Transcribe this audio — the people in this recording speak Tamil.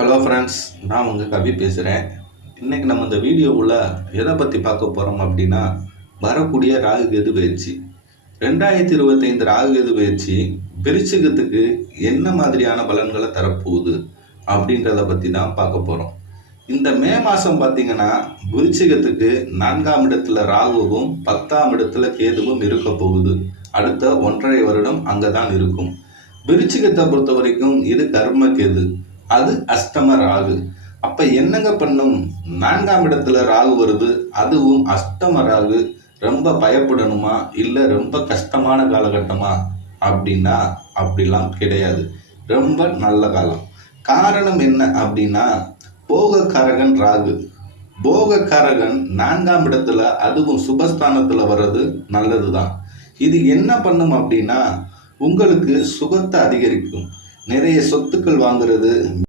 ஹலோ ஃப்ரெண்ட்ஸ், நான் உங்கள் கவி பேசுகிறேன். இன்றைக்கி நம்ம இந்த வீடியோவில் எதை பற்றி பார்க்க போகிறோம் அப்படின்னா, வரக்கூடிய ராகு கேது பயிற்சி 2025 ராகு கேது பயிற்சி விருச்சிகத்துக்கு என்ன மாதிரியான பலன்களை தரப்போகுது அப்படின்றத பற்றி தான் பார்க்க போகிறோம். இந்த மே மாதம் பார்த்திங்கன்னா விருச்சிகத்துக்கு 4ஆம் இடத்துல ராகுவும் 10ஆம் இடத்துல கேதுவும் இருக்க போகுது. அடுத்த 1.5 வருடம் அங்கே தான் இருக்கும். விருச்சிகத்தை பொறுத்த வரைக்கும் இது கர்ம கேது, அது அஷ்டம ராகு. அப்ப என்னங்க பண்ணும்? 4ஆம் இடத்துல ராகு வருது, அதுவும் அஷ்டம ராகு. ரொம்ப பயப்படணுமா இல்லை ரொம்ப கஷ்டமான காலகட்டமா அப்படின்னா அப்படிலாம் கிடையாது. ரொம்ப நல்ல காலம். காரணம் என்ன அப்படின்னா, போகக்காரகன் ராகு. போகக்காரகன் 4ஆம் இடத்துல, அதுவும் சுபஸ்தானத்துல வர்றது நல்லது தான். இது என்ன பண்ணும் அப்படின்னா, உங்களுக்கு சுகத்தை அதிகரிக்கும். நிறைய சொத்துக்கள் வாங்குறது,